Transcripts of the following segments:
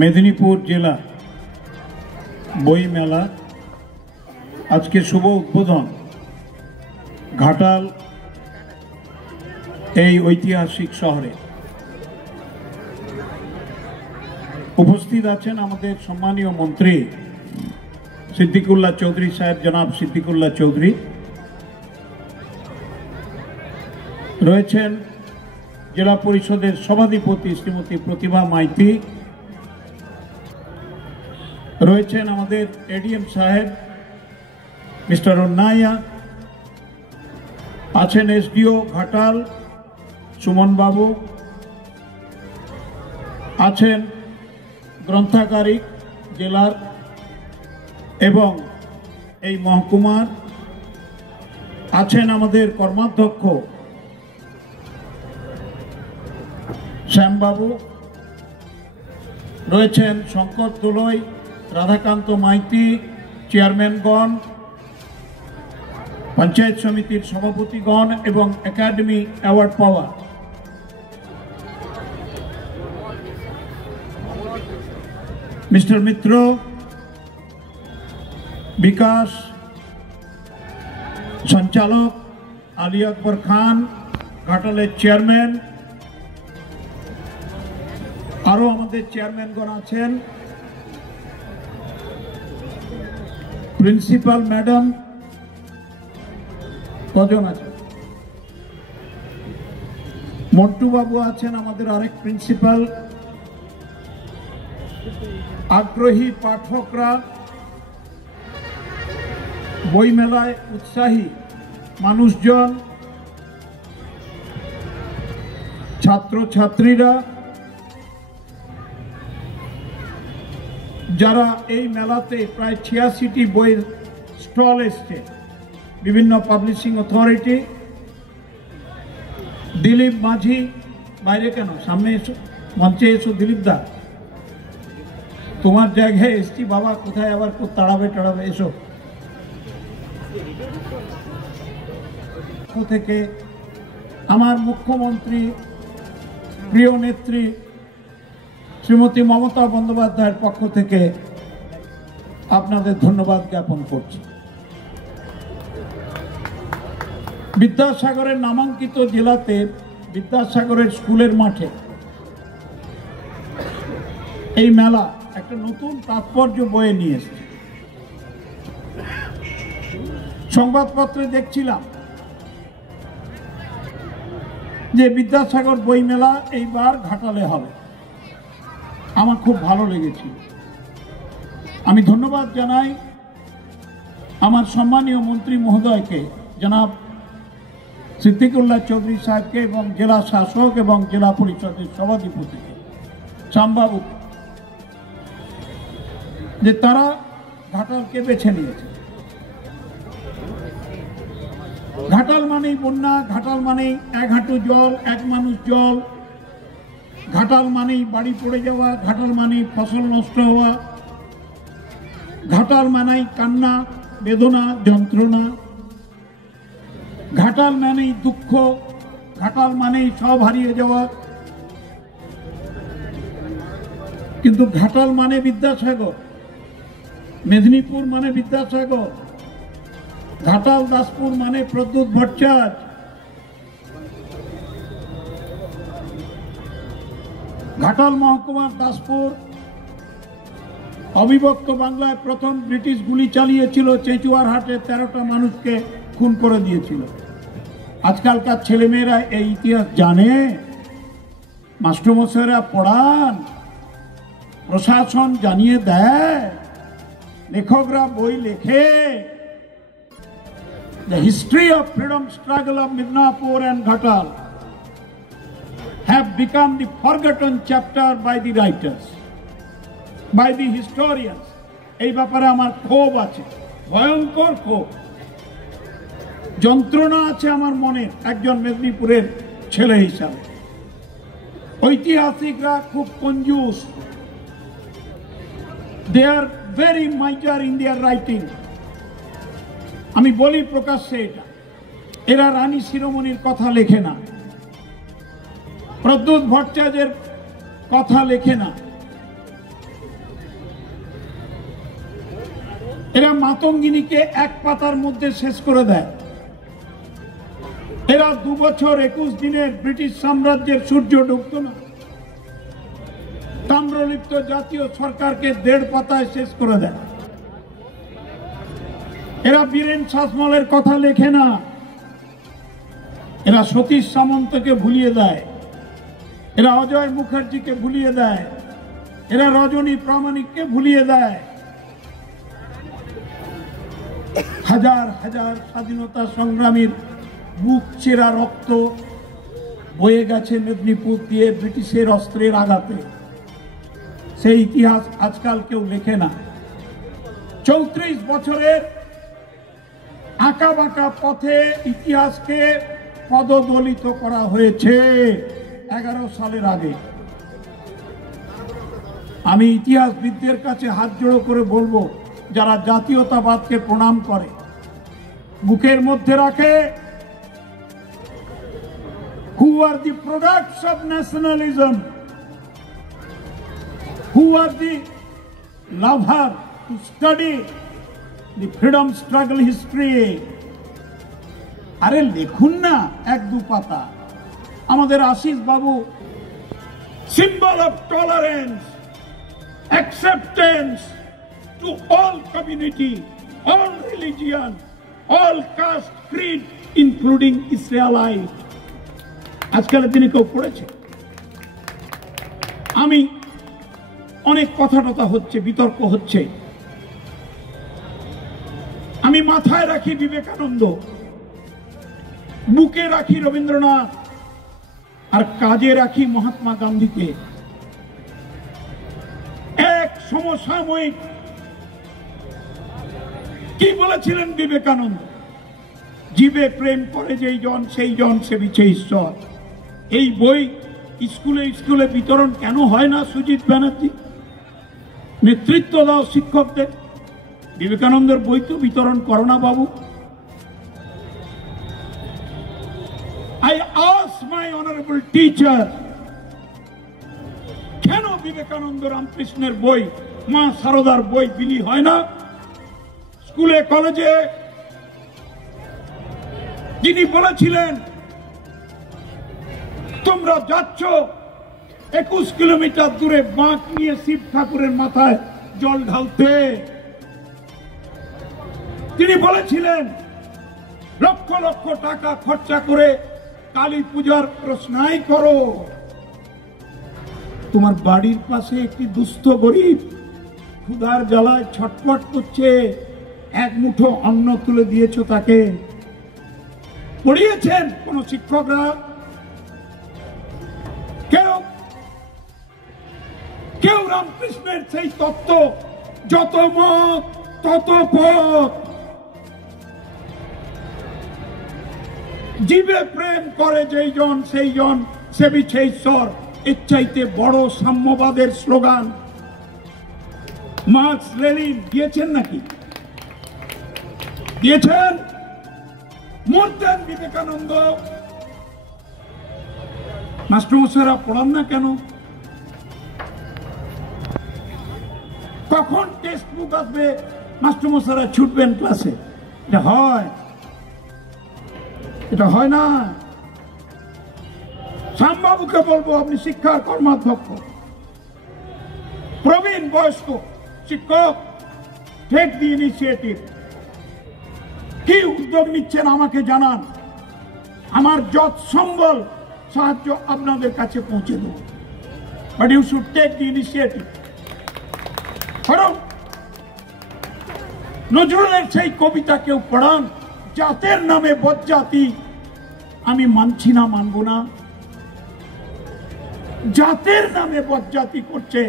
মেদিনীপুর জেলা বই মেলা আজকে শুভ উদ্বোধন ঘাটাল এই ঐতিহাসিক শহরে। উপস্থিত আছেন আমাদের সম্মানীয় মন্ত্রী সিদ্দিকুল্লাহ চৌধুরী সাহেব, জনাব সিদ্দিকুল্লাহ চৌধুরী রয়েছেন, জেলা পরিষদের সভাধিপতি শ্রীমতী প্রতিভা মাইতি রয়েছেন, আমাদের এডিএম সাহেব মিস্টার অন্নাইয়া আছেন, এসডিও ঘাটাল সুমন বাবু আছেন, গ্রন্থাগারিক জেলার এবং এই মহকুমার আছেন, আমাদের কর্মাধ্যক্ষ শ্যামবাবু রয়েছেন, শঙ্কর দোলই, রাধাকান্ত মাইতি, চেয়ারম্যানগণ, পঞ্চায়েত সমিতির সভাপতিগণ এবং একাডেমি অ্যাওয়ার্ড পাওয়া মিস্টার মিত্র, বিকাশ সঞ্চালক আলী আকবর খান, ঘাটালের চেয়ারম্যান, আরো আমাদের চেয়ারম্যানগণ আছেন, প্রিন্সিপাল ম্যাডাম কজন আছেন, মন্টু বাবু আছেন, আমাদের আরেক প্রিন্সিপাল, আগ্রহী পাঠকরা, বইমেলায় উৎসাহী মানুষজন, ছাত্রছাত্রীরা যারা এই মেলাতে প্রায় 86টি বইয়ের স্টল এসছে, বিভিন্ন পাবলিশিং অথরিটি, দিলীপ মাঝি, বাইরে কেন, সামনে এসো, মঞ্চে এসো, দিলীপ দা তোমার জায়গায় এসছি বাবা, কোথায় আবার তাড়াবে এসো। থেকে আমার মুখ্যমন্ত্রী প্রিয় নেত্রী শ্রীমতী মমতা বন্দ্যোপাধ্যায়ের পক্ষ থেকে আপনাদের ধন্যবাদ জ্ঞাপন করছি। বিদ্যাসাগরের নামাঙ্কিত জেলাতে বিদ্যাসাগরের স্কুলের মাঠে এই মেলা একটা নতুন তাৎপর্য বয়ে নিয়ে এসেছে। সংবাদপত্রে দেখছিলাম যে বিদ্যাসাগর বই মেলা এইবার ঘাটালে হবে, আমার খুব ভালো লেগেছে। আমি ধন্যবাদ জানাই আমার সম্মানীয় মন্ত্রী মহোদয়কে, জনাব সিদ্দিকুল্লাহ চৌধুরী সাহেবকে এবং জেলা শাসক এবং জেলা পরিষদের সভাধিপতিকে, শ্যামবাবুকে, যে তারা ঘাটালকে বেছে নিয়েছে। ঘাটাল মানেই বন্যা, ঘাটাল মানেই এক হাঁটু জল, এক মানুষ জল, ঘাটাল মানেই বাড়ি পড়ে যাওয়া, ঘাটাল মানেই ফসল নষ্ট হওয়া, ঘাটাল মানেই কান্না, বেদনা, যন্ত্রণা, ঘাটাল মানেই দুঃখ, ঘাটাল মানেই সব হারিয়ে যাওয়া। কিন্তু ঘাটাল মানে বিদ্যাসাগর, মেদিনীপুর মানে বিদ্যাসাগর, ঘাটাল দাসপুর মানে প্রদ্যুৎ ভট্টাচার্য, ঘাটাল মহকুমার দাসপুর অবিভক্ত বাংলায় প্রথম ব্রিটিশ গুলি চালিয়েছিল, চেচুয়ার হাটে 13টা মানুষকে খুন করে দিয়েছিল। আজকালকার ছেলেমেয়েরা এই ইতিহাস জানে? মাস্টারমশাইরা পড়ান, প্রশাসন জানিয়ে দেয়, লেখকরা বই লেখে। The history of freedom struggle of Midnapur and Ghatal have become the forgotten chapter by the writers, by the historians. এই ব্যাপারে আমার ক্ষোভ আছে, ভয়ঙ্কর ক্ষোভ, যন্ত্রণা আছে আমার মনে একজন মেদিনীপুরের ছেলে হিসাবে। ঐতিহাসিকরা খুব কঞ্জুস, they are very major in their writing। আমি বলি প্রকাশ্যে এটা, এরা রানী শিরোমণির কথা লেখে না, প্রদ্যুৎ ভট্টাচার্যের কথা লেখে না, এরা মাতঙ্গিনীকে এক পাতার মধ্যে শেষ করে দেয়। এরা 2 বছর 21 দিনের ব্রিটিশ সাম্রাজ্যের সূর্য ডুবত না। তাম্রলিপ্ত জাতীয় সরকারকে 1.5 পাতায় শেষ করে দেয়। এরা বীরেন শাসমলের কথা লেখে না, এরা সতীশ সামন্তকে ভুলিয়ে দেয়, এরা অজয় মুখার্জিকে ভুলিয়ে দেয়, এরা রজনী প্রামাণিককে ভুলিয়ে দেয়। হাজার হাজার স্বাধীনতা সংগ্রামীর বুক চেরা রক্ত বয়ে গেছে মেদিনীপুর দিয়ে ব্রিটিশের অস্ত্রের আঘাতে। সেই ইতিহাস আজকাল কেউ লেখে না। 34 বছরের আঁকা বাঁকা পথে ইতিহাসকে পদদলিত করা হয়েছে 11 সালের আগে। আমি ইতিহাসবিদদের কাছে হাত জোড়ো করে বলবো, যারা জাতীয়তাবাদকে প্রণাম করে, বুকের মধ্যে রাখে, who are the products of nationalism, who are the lover to study the freedom struggle history, আরে লিখুন না 1-2 পাতা। আমাদের আশিস বাবু symbol of tolerance, acceptance to all community, all religion, all caste, creed, including Israelite, আজকালের দিনে কেউ পড়েছে? আমি অনেক কথা টথা হচ্ছে, বিতর্ক হচ্ছে, আমি মাথায় রাখি বিবেকানন্দ, বুকে রাখি রবীন্দ্রনাথ, আর কাজে রাখি মহাত্মা গান্ধীকে। এক সমসাময়িক কি বলেছিলেন বিবেকানন্দ? জীবে প্রেম করে যেই জন সেই জন সেবিছে ঈশ্বর। এই বই স্কুলে স্কুলে বিতরণ কেন হয় না? সুজিত ব্যানার্জি, নেতৃত্ব দাও শিক্ষকদের, বিবেকানন্দের বই তো বিতরণ করো না বাবু। I ask my honorable teacher, কেন বিবেকানন্দ রামকৃষ্ণের বই, মা সারদার বই বিলি হয় না স্কুলে কলেজে? যিনি বলেছিলেন তোমরা যাচ্ছ 21 কিলোমিটার দূরে বাঁক নিয়ে শিব ঠাকুরের মাথায় জল ঢালতে, তিনি বলেছিলেন লক্ষ লক্ষ টাকা খরচা করে কালী পূজার প্রশ্নাই করো, তোমার বাড়ির পাশে একটি দুস্থ গরিব ক্ষুধার জ্বালায় ছটফট করছে, এক মুঠো অন্ন তুলে দিয়েছ তাকে। পড়িয়েছেন কোন শিক্ষকরা? কেউ রামকৃষ্ণের সেই তত্ত্ব, যত মত তত পথ, জীবে প্রেম করে যেই জন সেই জন সেবিছে ঈশ্বর, এর চাইতে বড় সাম্যবাদের স্লোগান মার্কস লেনিন দিয়েছেন নাকি? দিয়েছেন? মরতেন বিবেকানন্দ। মাস্টারমশাইরা পড়ান না কেন? কখন টেক্সট বুক আসবে মাস্টারমশাইরা ছুটবেন ক্লাসে? এটা হয়? এটা হয় না। শ্যামবাবুকে বলবো, আপনি শিক্ষার কর্মাধ্যক্ষ, প্রবীণ বয়স্ক শিক্ষক, টেক দি ইনিশিয়েটিভ। কি উদ্যোগ নিচ্ছেন আমাকে জানান, আমার যত সম্বল সাহায্য আপনাদের কাছে পৌঁছে দেব। But you should take the initiative. কারণ নজরুলের সেই কবিতা কেউ পড়ান, জাতের নামে বজ্জাতি, আমি মানছি না, মানব না। জাতের নামে বজ্জাতি করছে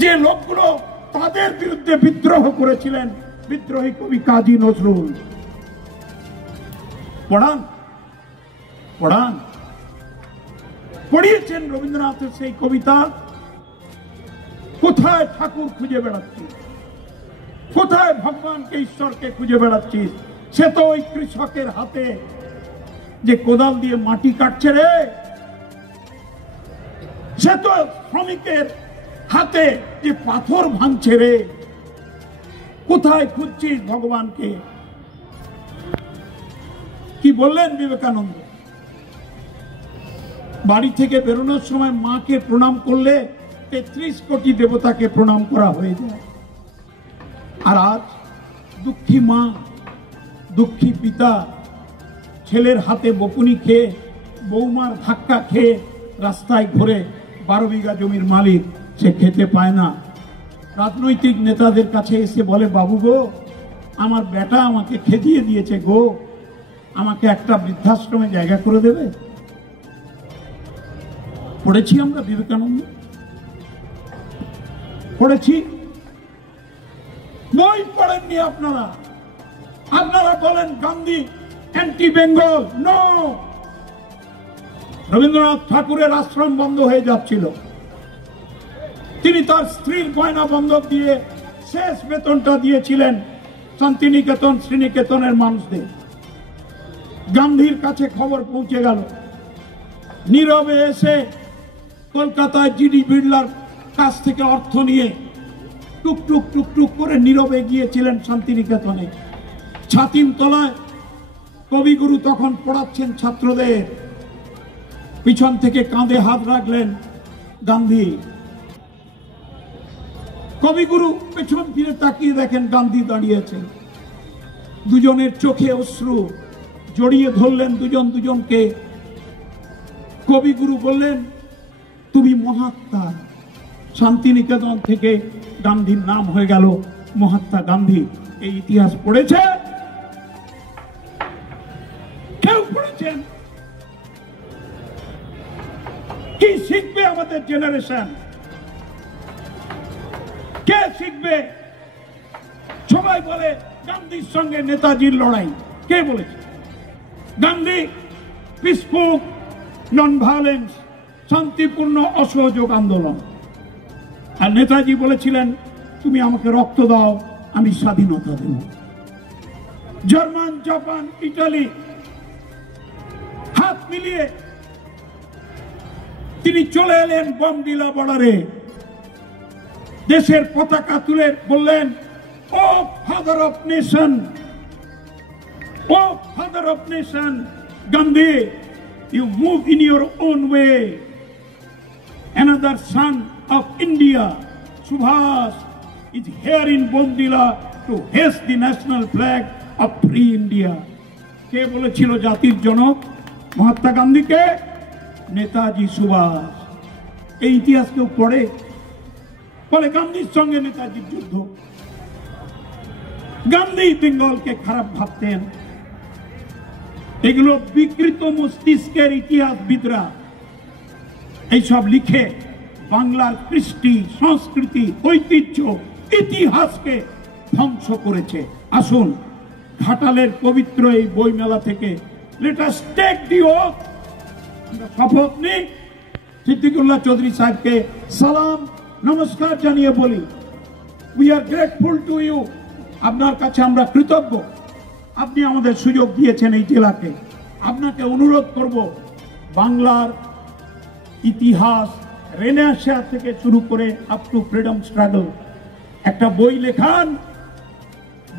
যে লোকগুলো, তাদের বিরুদ্ধে বিদ্রোহ করেছিলেন বিদ্রোহী কবি কাজী নজরুল। পড়ান, পড়ান। পড়িয়েছেন রবীন্দ্রনাথের সেই কবিতা, কোথায় ঠাকুর খুঁজে বেড়াচ্ছিস, কোথায় ভগবানকে ঈশ্বরকে খুঁজে বেড়াচ্ছিস? সে তো ওই কৃষকের হাতে যে কোদাল দিয়ে মাটি কাটছে রে, সে তো শ্রমিকের হাতে যে পাথর ভাঙছে রে। কোথায় খুঁজছিস ভগবানকে? কি বললেন বিবেকানন্দ? বাড়ি থেকে বেরোনোর সময় মাকে প্রণাম করলে 33 কোটি দেবতাকে প্রণাম করা হয়ে যায়। আর আজ দুঃখী মা, দুঃখী পিতা ছেলের হাতে বকুনি খেয়ে, বৌমার ধাক্কা খেয়ে রাস্তায় ঘুরে 12 বিঘা জমির মালিক, সে খেতে পায় না। রাজনৈতিক নেতাদের কাছে এসে বলে, বাবু গো, আমার বেটা আমাকে খেদিয়ে দিয়েছে গো, আমাকে একটা বৃদ্ধাশ্রমে জায়গা করে দেবে? পড়েছি আমরা বিবেকানন্দ, পড়েছি। বই পড়েননি আপনারা। আপনারা বলেন গান্ধী অ্যান্টি বেঙ্গল। নো, রবীন্দ্রনাথ ঠাকুরের আশ্রম বন্ধ হয়ে যাচ্ছিল, তিনি তার স্ত্রীর গয়না বন্ধক দিয়ে শেষ বেতনটা দিয়েছিলেন শান্তিনিকেতন, শ্রীনিকেতনের মানুষদের। গান্ধীর কাছে খবর পৌঁছে গেল, নীরবে এসে কলকাতায় জিডি বিড়লার কাছ থেকে অর্থ নিয়ে টুকটুক টুকটুক করে নীরবে গিয়েছিলেন শান্তিনিকেতনে। ছাতিম তলায় কবিগুরু তখন পড়াচ্ছেন ছাত্রদের, পিছন থেকে কাঁধে হাত রাখলেন গান্ধী। কবিগুরু পেছন ফিরে তাকিয়ে দেখেন গান্ধী দাঁড়িয়েছেন, দুজনের চোখে অশ্রু, জড়িয়ে ধরলেন দুজন দুজনকে। কবিগুরু বললেন, তুমি মহাত্মা। শান্তিনিকেতন থেকে গান্ধীর নাম হয়ে গেল মহাত্মা গান্ধী। এই ইতিহাস পড়েছে কেউ? পড়েছেন? কি শিখবে আমাদের জেনারেশন? কে শিখবে? সবাই বলে গান্ধীর সঙ্গে নেতাজির লড়াই। কে বলেছে? গান্ধী পিসফুল নন ভায়োলেন্স, শান্তিপূর্ণ অসহযোগ আন্দোলন। আর নেতাজি বলেছিলেন, তুমি আমাকে রক্ত দাও, আমি স্বাধীনতা দেব। জার্মান, জাপান, ইটালি হাত মিলিয়ে তিনি চলে এলেন বমডিলা বর্ডারে, দেশের পতাকা তুলে বললেন, O father of nation, O father of nation, Gandhi, you move in your own way. Another son of India, Subhas, is here in Bomdila to hoist the national flag of free India. কে বলেছিল জাতির জনক? মহাত্মা গান্ধীকে? নেতাজি সুভাষ। এই ইতিহাস কেউ পড়ে? বলে গান্ধীর সঙ্গে নেতাজির যুদ্ধ। গান্ধী বেঙ্গলকে খারাপ ভাবতেন। এগুলো বিকৃত মস্তিষ্কের ইতিহাসবিদরা এইসব লিখে বাংলার কৃষ্টি, সংস্কৃতি, ঐতিহ্য, ইতিহাসকে ধ্বংস করেছে। আসুন, ঘাটালের পবিত্র এই বইমেলা থেকে let us take the oath, আমরা শপথ নিই। সিদ্দিকুল্লাহ চৌধুরী সাহেবকে সালাম নমস্কার জানিয়ে বলি, we are grateful to you. আপনার কাছে আমরা কৃতজ্ঞ, আপনি আমাদের সুযোগ দিয়েছেন এই জেলাকে। আপনাকে অনুরোধ করব, বাংলার ইতিহাস রেনেসাঁ থেকে শুরু করে আপ টু ফ্রিডম স্ট্রাগল একটা বই লেখান,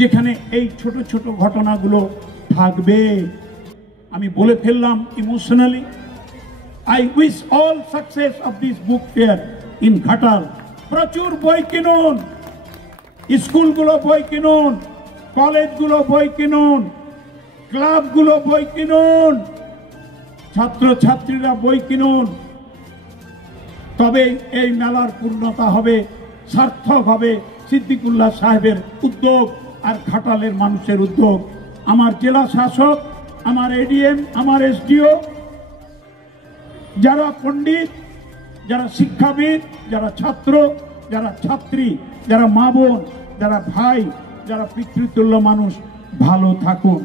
যেখানে এই ছোট ছোট ঘটনাগুলো থাকবে। আমি বলে ফেললাম emotionally, I wish all success of this book fair in Ghatal. প্রচুর বই কিনুন, স্কুলগুলো বই কিনুন, কলেজগুলো বই কিনুন, ক্লাবগুলো বই কিনুন, ছাত্রছাত্রীরা বই কিনুন। তবে এই মেলার পূর্ণতা হবে, সার্থক হবে সিদ্দিকুল্লাহ সাহেবের উদ্যোগ আর ঘাটালের মানুষের উদ্যোগ। আমার জেলা শাসক, আমার এডিএম, আমার এসডিও, যারা পণ্ডিত, যারা শিক্ষাবিদ, যারা ছাত্র, যারা ছাত্রী, যারা মা বোন, যারা ভাই, যারা পিতৃতুল্য মানুষ, ভালো থাকুন।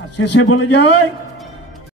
আর শেষে বলে যায়,